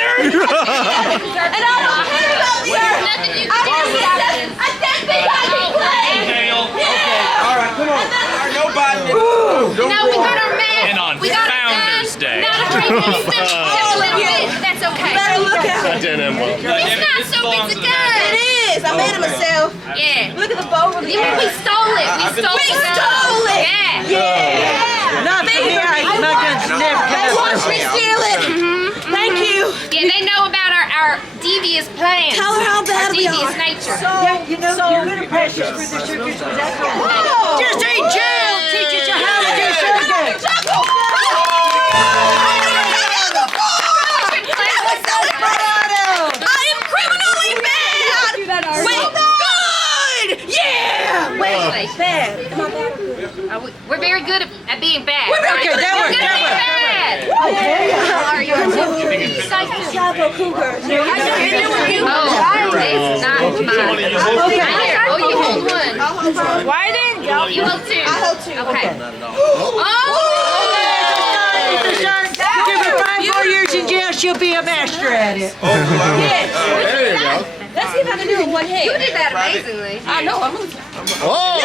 And I don't care about the earth. I can't be happy place. Yeah. All right, come on. Nobody. No, we got our mask. And on We got Founders Day. Not afraid to use them. Just a little bit, but that's okay. Better look out. I didn't end well. It's not so it's a gun. It is. I made it myself. Yeah. Look at the bow over Yeah, we stole it. We stole We it. stole it. Yeah. Yeah. Not for me, my guns never They come watched me steal it. Thank you. Yeah, they know about our devious plans. Tell her how bad our we devious are. nature. Yeah, you know, you're little precious for the circus was that Oh. Just ain't jail teaches you how to do circus. I am criminally bad. Wait, good. Yeah. Wait, bad. Am I bad? We're very good at being bad. Okay, that We're works, good at that being bad. How are you? Calico Cougar. Oh, it's not mine. Here, oh, you hold one. Why didn't you? You hold two. I hold two. Okay. Give her 5 more years in jail, she'll be a master at it. There you go. Let's see if I can do it with one hand. You did that amazingly. I know. I'm losing. Oh!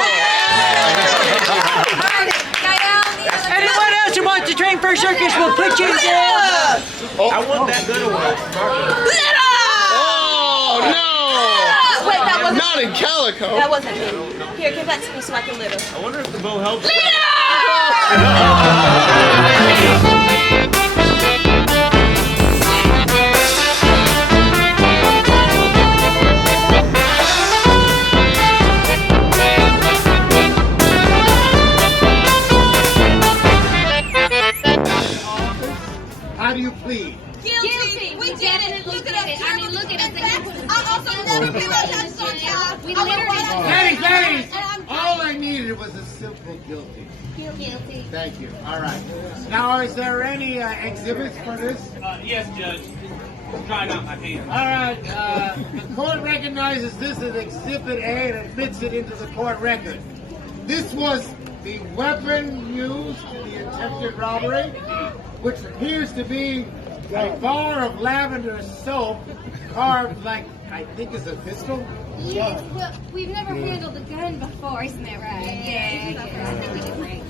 Anyone else who wants to train for a circus will put you in jail. I want that good one. Oh no! Wait, that wasn't. Not in Calico. That wasn't me. Here, give that to me so I can litter. I wonder if the bow helps. How do you plead? Guilty. We did it. Look at us. I mean, look at us. I also never feel like that sometimes. We literally Ladies, all I needed was a simple guilty. guilty. Thank you. All right. Now, is there any exhibits for this? Yes, Judge. Try not my hand. All right. The court recognizes this as Exhibit A and admits it into the court record. This was the weapon used in the attempted robbery, which appears to be a bar of lavender soap carved like, I think is a pistol. Yes, well, we've never handled a gun before, isn't that right? Yeah. I think we did great.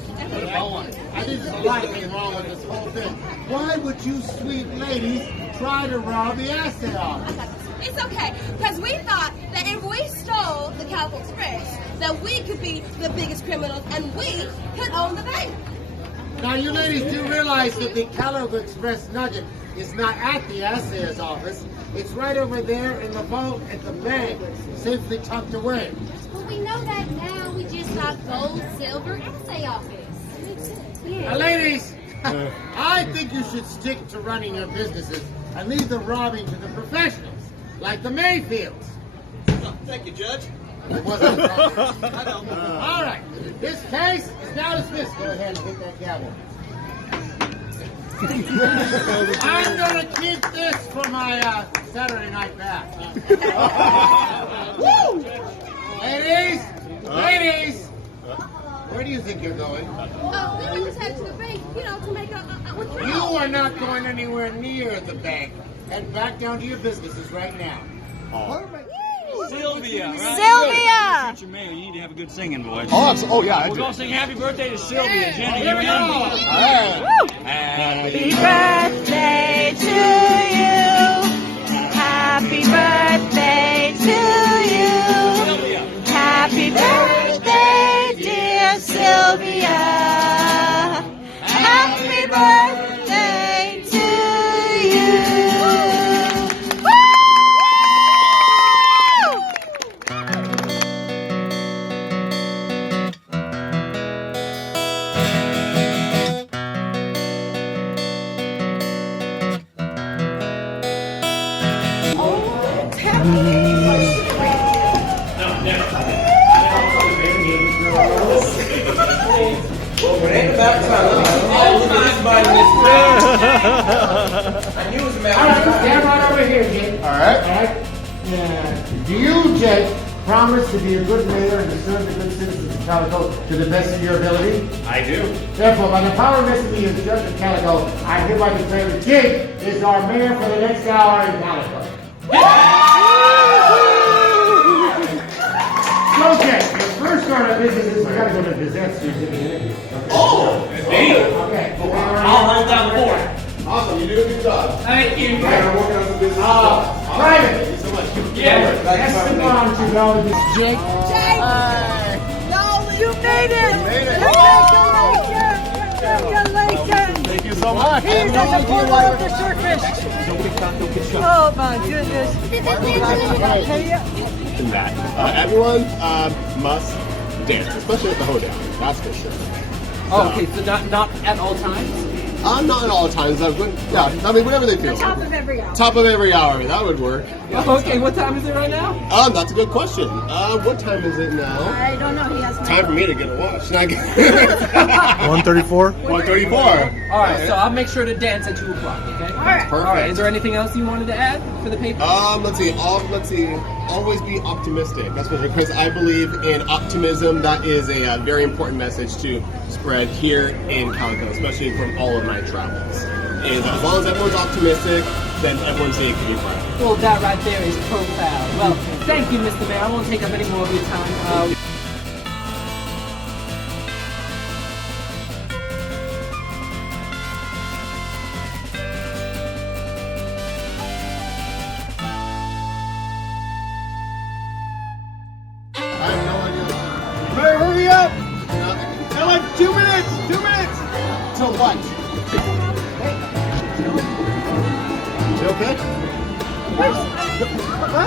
I think there's a lot of things wrong with this whole thing. Why would you sweet ladies try to rob the assay office? It's okay, because we thought that if we stole the Calico Express, that we could be the biggest criminals and we could own the bank. Now, you ladies do realize that the Calico Express nugget is not at the assayer's office. It's right over there in the vault at the bank, safely tucked away. Well, we know that now. We just got gold, silver, assay office. Now, ladies, I think you should stick to running your businesses and leave the robbing to the professionals, like the Mayfields. Thank you, Judge. It wasn't a problem. All right, this case is now dismissed. Go ahead and hit that gavel. I'm gonna keep this for my Saturday night bath. Woo! Ladies, where do you think you're going? Oh, we just headed to the bank, to make a withdrawal. You are not going anywhere near the bank. Head back down to your businesses right now. Sylvia, right? Sylvia! Future mayor, you need to have a good singing voice. Oh, yeah, I We're do. going to sing happy birthday to Sylvia. Jenny, Here you we in? go. Happy Birthday to you. Happy birthday to you. Sylvia. Happy birthday, dear Sylvia. Happy birthday to you. It ain't about time. All of this money is I knew it was a All right, stand right over here, Jake. All right. All right. Now, do you, Jake, promise to be a good mayor and to serve the good citizens of Calico to the best of your ability? I do. Therefore, by the power vested in me as judge of Calico, I hereby declare the king is our mayor for the next hour in Calico. Okay, the first order of business is we gotta go to the Gazette so you can get the interview. Oh, me? Okay. I'll hold down the fort. Awesome, you do a good job. Thank you. We're working on some business. Private. Thank you so much. Yeah. Esteban to go to this Jake. No, you made it! Made it. Congratulations! Thank you so much. He's at the border of the circus! Oh my goodness! That. Everyone must dance, especially at the hoedown. That's for sure. Oh, okay, so not at all times? Not at all times. Yeah, I mean, whatever they feel. Top of every hour. Top of every hour. That would work. Oh, okay, what time is it right now? That's a good question. What time is it now? I don't know. He has Time for me to get a watch. 134. 134. All right, so I'll make sure to dance at 2 o'clock, okay? All right. Perfect. All right, is there anything else you wanted to add for the paper? Let's see. Always be optimistic. That's what, because I believe in optimism. That is a very important message to spread here in Calico, especially from all of my travels. Is as long as everyone's optimistic, then everyone's day can be bright. Well, that right there is profound. Well, thank you, Mr. Mayor. I won't take up any more of your time. I have no idea. Ray, hurry up! They're like 2 minutes! 2 minutes! Till what? You okay?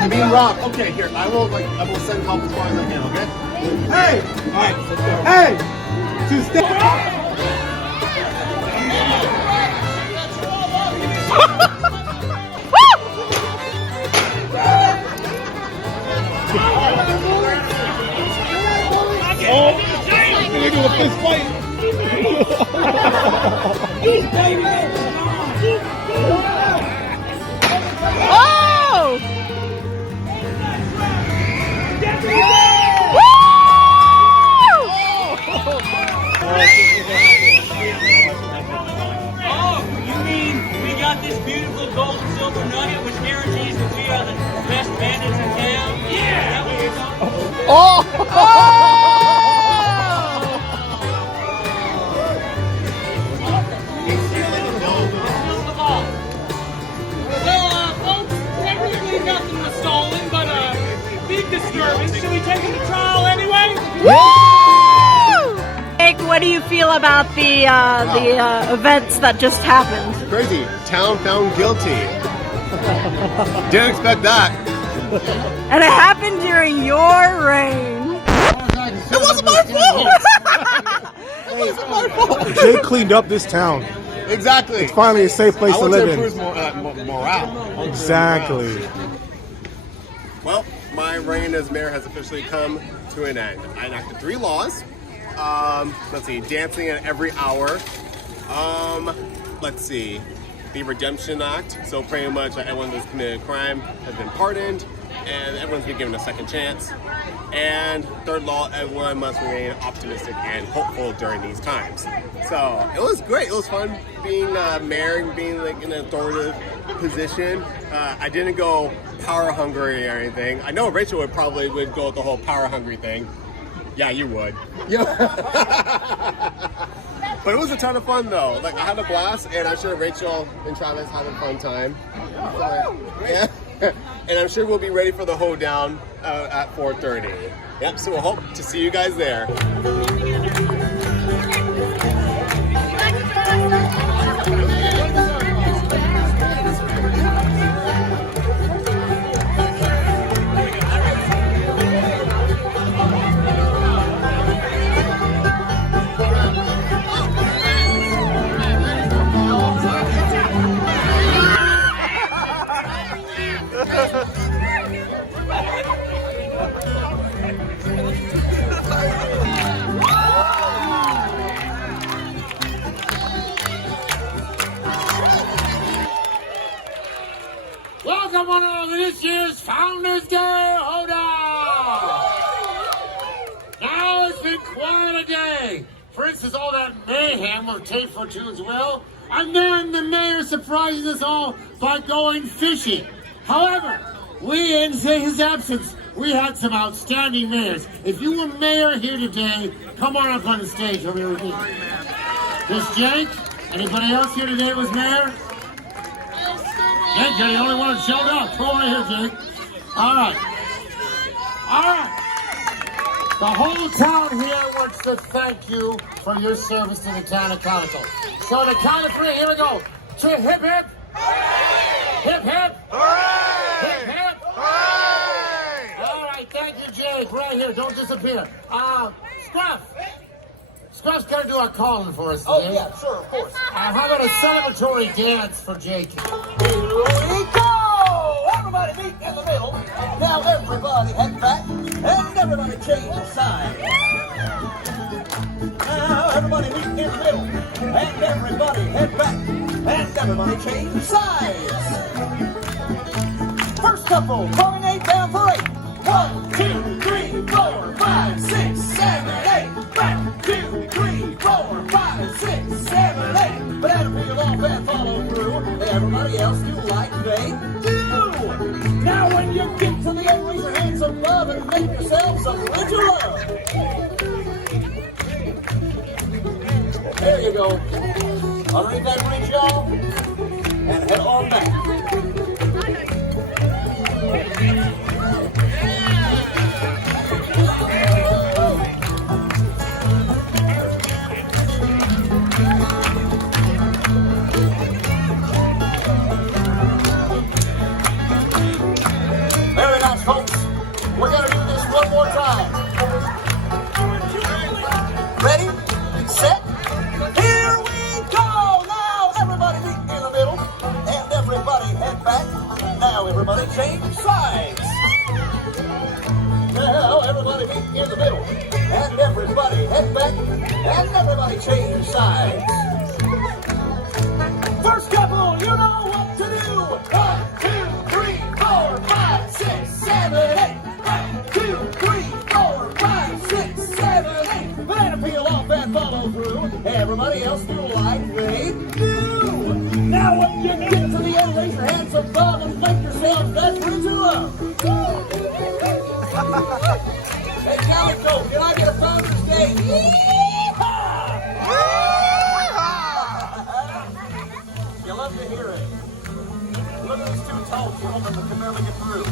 You're being robbed. Okay, here. I will send help as far as I can, okay? Hey! Alright, hey! To stay. We're gonna fist fight. Oh! Oh, you mean we got this beautiful gold and silver nugget which guarantees that we are the best bandits in town? Yeah! Is that what you're talking about? Well, folks, technically nothing was stolen, but big disturbance. Should we take him to trial anyway? Jake, what do you feel about the events that just happened? Crazy. Town found guilty. Didn't expect that. And it happened during your reign. It wasn't my fault. It wasn't my fault. Jake cleaned up this town. Exactly. It's finally a safe place I to want live to in. improve morale. Exactly. Well, my reign as mayor has officially come to an end. I enacted 3 laws. Let's see, dancing at every hour. Let's see, the Redemption Act. So pretty much everyone that's committed a crime has been pardoned, and everyone's been given a second chance. And 3rd law, everyone must remain optimistic and hopeful during these times. So it was great. It was fun being mayor and being like in an authoritative position. I didn't go power hungry or anything. I know Rachel would go with the whole power hungry thing. Yeah, you would. Yeah. But it was a ton of fun though. Like I had a blast, and I'm sure Rachel and Travis had a fun time. Yeah. And I'm sure we'll be ready for the hoedown at 4:30. Yep, so we'll hope to see you guys there. Welcome on to this year's Founders Day Hoedown! as all that mayhem will take for two as well. And then the mayor surprises us all by going fishing. However, we, in his absence, we had some outstanding mayors. If you were mayor here today, come on up on the stage over here with me. This Jake? Anybody else here today was mayor? Jake, you're the only one that showed up. Come over here, Jake. All right. All right. The whole town here wants to thank you for your service to the town of Calico. So the count of three, here we go. To hip hip. Hip hip. Hooray! Hip hip. Hooray! All right, thank you, Jake. Right here, don't disappear. Scruff. Scruff's gonna do our calling for us today. Oh yeah, sure, of course. How about a celebratory dance for Jake? Here we go! Everybody meet in the middle. Now everybody head back, and everybody change sides. Now everybody meet in the middle, and everybody head back, and everybody change sides. First couple, coming 8 down for 8. 1, 2, 3, 4, 5, 6, 7, 8. 1, 2, 3, 4, 5, 6, 7, 8. Banana peel off and follow through. Everybody else do like they do. Now when you get to the end, raise your hands above and make yourselves a bridge of love. There you go. Underneath that bridge, y'all, and head on back. Very nice, folks. We're going to do this one more time. Ready? Set? Here we go! Now everybody meet in the middle, and everybody head back. Now everybody change sides. Now everybody meet in the middle, and everybody head back, and everybody change sides. First couple, you know what to do. 1, 2, 3, 4, 5, 6, 7, 8. 1, 2, 3, 4, 5, 6, 7, 8. Banana peel off and follow through. Everybody else do like they do. Now when you get to the end, raise your hands above and make yourselves that bridge of love. Hey, Calico, can I get a Founder's Day? You love to hear it. Look at these two toes women that can barely get through.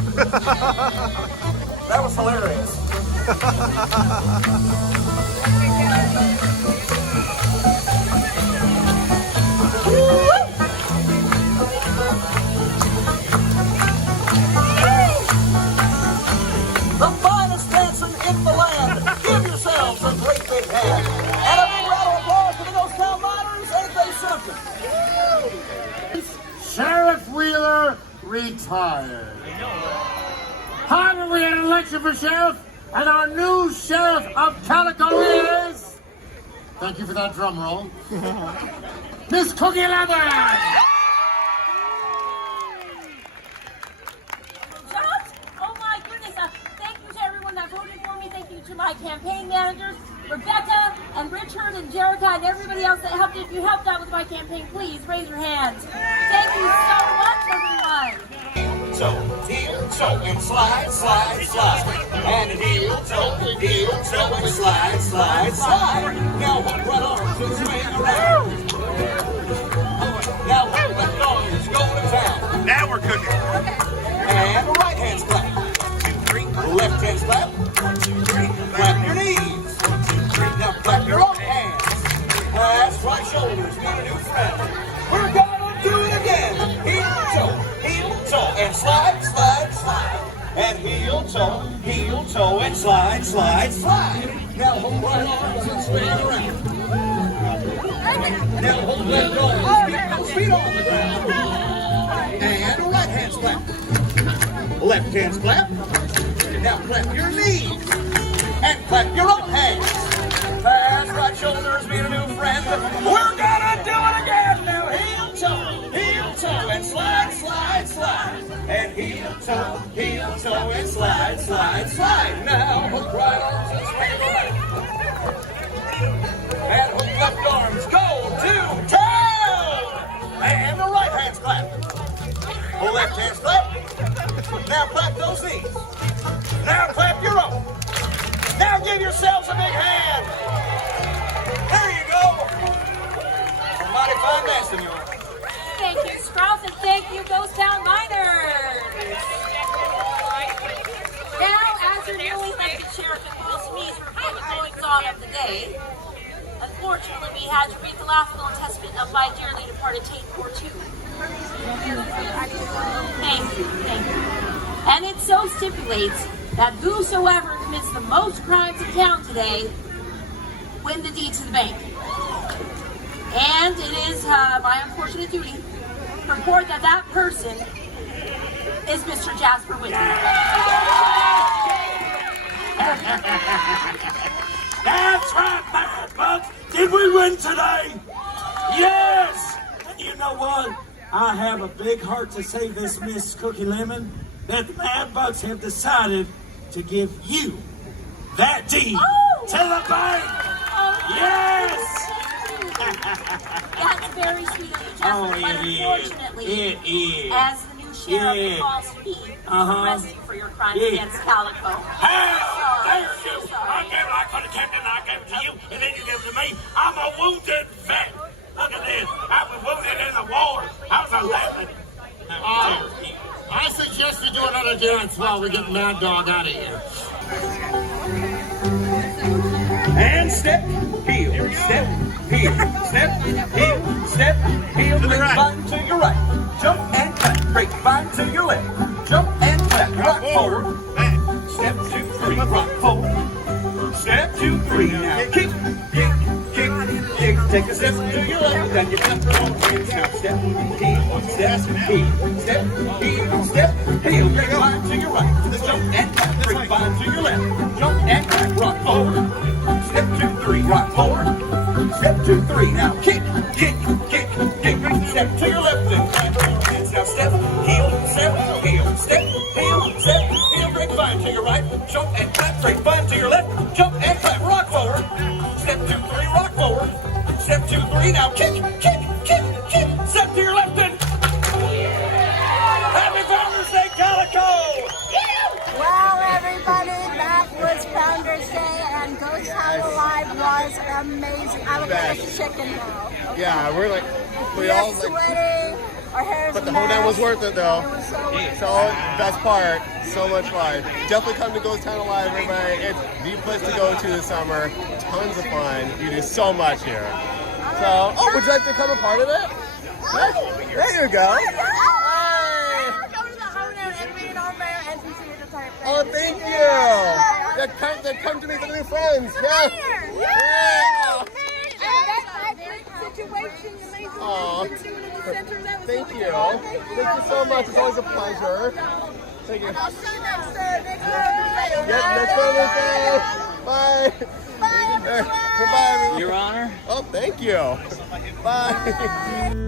That was hilarious. The finest dancing in the land. Give yourselves a great big hand. And a big round of applause for the Ghost Town Miners. Ain't they something? Sheriff Wheeler retired. However, we had an election for sheriff, and our new sheriff of Calico is... Thank you for that drum roll. Miss Cookie Lemon! Oh my goodness, thank you to everyone that voted for me. Thank you to my campaign managers, Rebecca and Richard and Jerica and everybody else that helped. If you helped out with my campaign, please raise your hands. Thank you so much, everyone. So, heel, toe, and slide, slide, slide. And heel, toe, and slide, slide, slide. Now hook right arms and swing around. Now hook left arms, go to town. Now we're cooking. And right hand's clap. 1, 2, 3. Left hand's clap. 1, 2, 3. Clap your knees. 1, 2, 3. Now clap your own hands. That's right shoulders, get a new friend. We're gonna do it again. Heel, toe, and slide, slide, slide. And heel, toe, and slide, slide, slide. Now hold right arms and swing around. Now hold left arms, keep those feet on the ground. And right hand's clap. Left hand's clap. Now clap your knees. And clap your own hands. Fast right shoulders, meet a new friend. We're gonna do it again. Now heel, toe, and slide, slide, slide. And heel, toe, and slide, slide, slide. Now hook right arms and swing around. And hook Left hand clap. Now clap those knees. Now clap your own. Now give yourselves a big hand. There you go. A mighty fine dance, senor. Thank you, Strauss, and thank you, Ghost Town Miners. Now, as your newly elected sheriff of Will Smeeze review the goings-on of the day, unfortunately, we had to read the last will and testament of my dearly departed Tate Cortu. Thank you. And it so stipulates that whosoever commits the most crimes in town today win the deed to the bank. And it is my unfortunate duty to report that that person is Mr. Jasper Whitney. That's right, Mad Bug. Did we win today? Yes! And you know what? I have a big heart to say this, Miss Cookie Lemon, that the Mad Bugs have decided to give you that deed to the bank. Yes! That's very sweet of you, Jasper, but unfortunately, it is. as the new sheriff of Falls Speed, arrest you for your crimes against Calico. Hey! There you go! I could have kept it and I gave it to you, and then you gave it to me. I'm a wounded vet. Look at this. I was wounded in the war. I was 11. I suggest we do another dance while we get Mad Dog out of here. And step, heel, step, heel, step, heel, step, heel, grapevine to your right. Jump and clap, grapevine to your left. Jump and clap, rock forward. Step 2, 3, rock forward. Step 2, 3, now kick, kick, kick, kick. Take a step to your left, then you clap your own hands. Now step, heel, step, heel, grapevine to your right. Jump and clap, grapevine to your left. Jump and clap, rock forward. Step 2, 3, rock forward. Step 2, 3, now kick, kick, kick, kick. Step to your left and clap your hands. Now step, heel, step, heel, step, heel, step, heel, grapevine to your right. Jump and clap, grapevine to your left. Jump and clap, rock forward. Step 2, 3, rock forward. Step 2, 3, now kick, kick, kick, kick. Step to your left and Happy Founders Day, Calico! Well, everybody, that was Founders Day, and Ghost Town Alive was amazing. I look like a chicken now. Okay. Yeah, we're like, we all like, sweating, our hair's but the whole day was worth it though. It was so So best part, so much fun. Definitely come to Ghost Town Alive, everybody. It's the place to go to this summer. Tons of fun. You do so much here. So, would you like to become a part of it? There you go. Oh, thank you. They come to meet the new friends. Yes. Yeah. Oh. Thank you. Thank you so much. It's always a pleasure. Thank you. I'll see you next Thursday. Next Thursday. Bye. Bye, everyone. Goodbye, everyone. Your Honor. Oh, thank you. Bye.